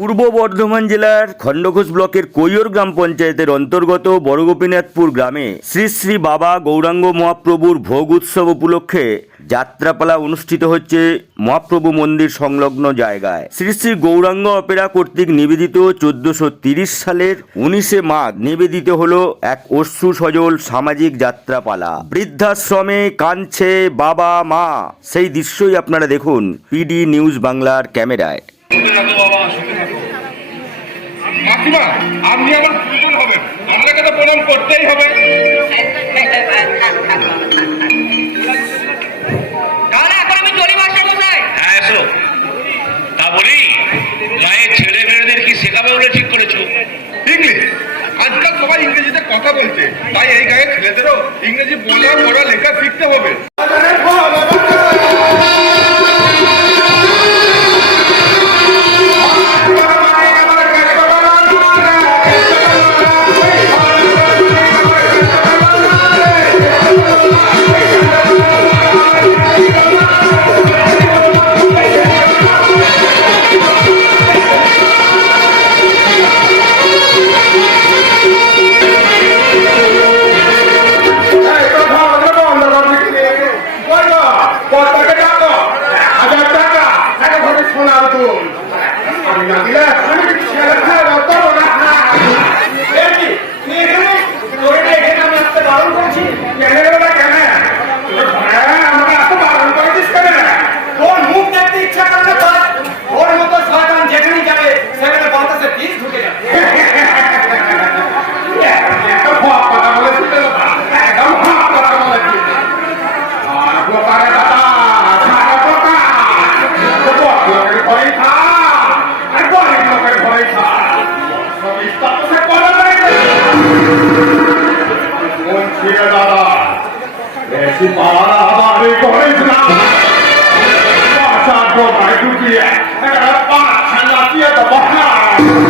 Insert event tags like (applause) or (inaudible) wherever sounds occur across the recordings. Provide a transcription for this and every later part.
পূর্ব বর্ধমান জেলার খণ্ডঘোষ ব্লকের কৈয়র গ্রাম পঞ্চায়েতের অন্তর্গত বড়গোপীনাথপুর গ্রামে শ্রী শ্রী বাবা গৌরাঙ্গ মহাপ্রভুর ভোগ উৎসব উপলক্ষে যাত্রাপালা অনুষ্ঠিত হচ্ছে মহাপ্রভু মন্দির সংলগ্ন জায়গায় শ্রী শ্রী গৌরাঙ্গ অপেরা কর্তৃক নিবেদিত চোদ্দশো তিরিশ সালের উনিশে মাঘ নিবেদিত হল এক অশ্রু সজল সামাজিক যাত্রাপালা বৃদ্ধাশ্রমে কাঁদছে বাবা মা সেই দৃশ্যই আপনারা দেখুন পিডি নিউজ বাংলার ক্যামেরায় মাসিমা আপনি আমার পুতুল হবেন। আপনাকে তো প্রণাম করতেই হবে। তাহলে এখন আমি চলি মাস্টার মশাই হ্যাঁ এসো। তা বলি মায়ের ছেলে মেয়েদের কি শেখাবে বলে ঠিক করেছ? ইংলিশ। আজকাল সবাই ইংরেজিতে কথা বলছে। তাই এই গায়ে ছেলেদেরও ইংরেজি বলা পড়া লেখা শিখতে হবে। তোর Kirada, Esupara Hamari Korisna, Pasar Komai Kutia, Pasar Latia Tabana.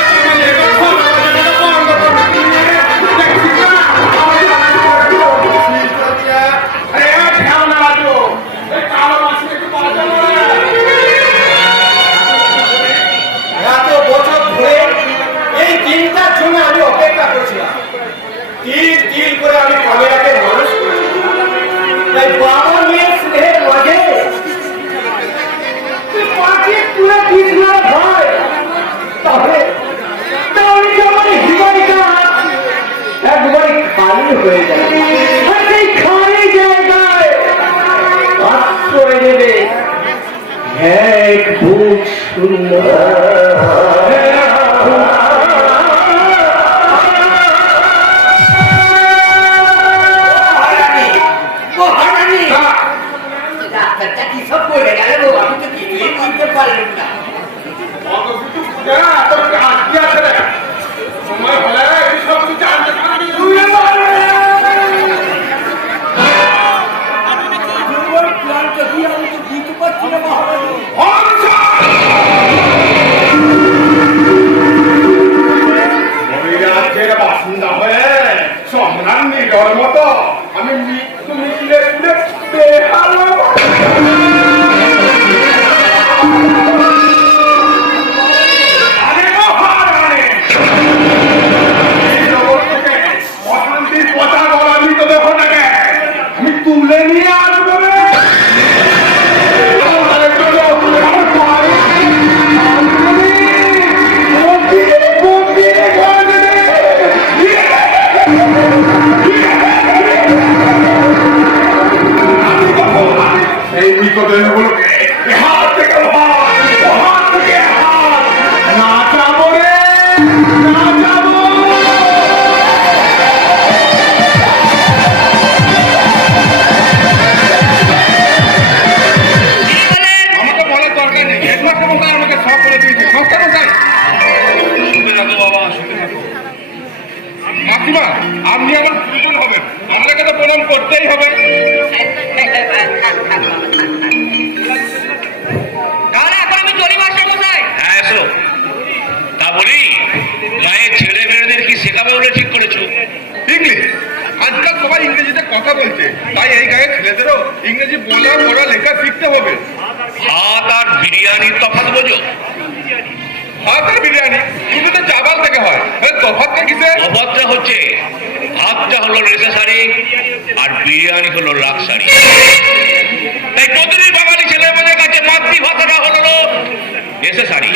কদমে বলবে হাত থেকে হাত থেকে হাত। না যাব রে, না যাব মাসিমা আপনি আমার পুতুল হবেন। আমাদেরকে তো প্রণাম করতেই হবে। (laughs) কথা বলছে। তাই এই গায়ে ছেলেদেরও ইংরেজি বলা পড়া লেখা শিখতে হবে। ভাত আর বিরিয়ানি তফাত বোঝো। ভাত আর বিরিয়ানি শুধু তো চাবাল থেকে হয়। তফাতটা কিসে? তফাতটা হচ্ছে ভাতটা হলো নেসেসারি আর বিরিয়ানি হলো লাক্সারি তাই প্রতিদিন বাঙালি ছেলে মেয়েদের কাছে মাতৃভাষাটা হলো নেসেসারি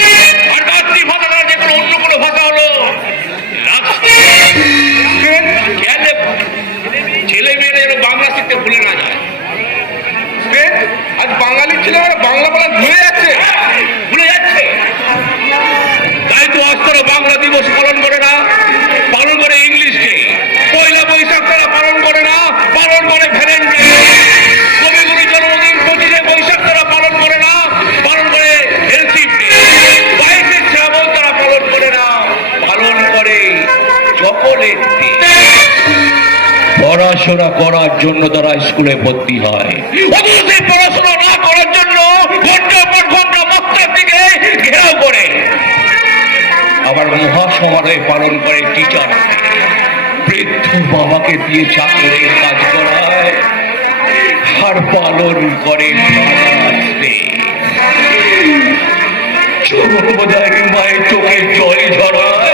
পড়াশোনা করার জন্য তারা স্কুলে ভর্তি হয়। অন্যদের পড়াশোনা না করার জন্য ঘেরাও করে। আবার মহাসমারোহে পালন করে টিচার। বৃদ্ধ বাবাকে দিয়ে চাকরির কাজ করায়। পালন করে মায়ের চোখের জল ঝরা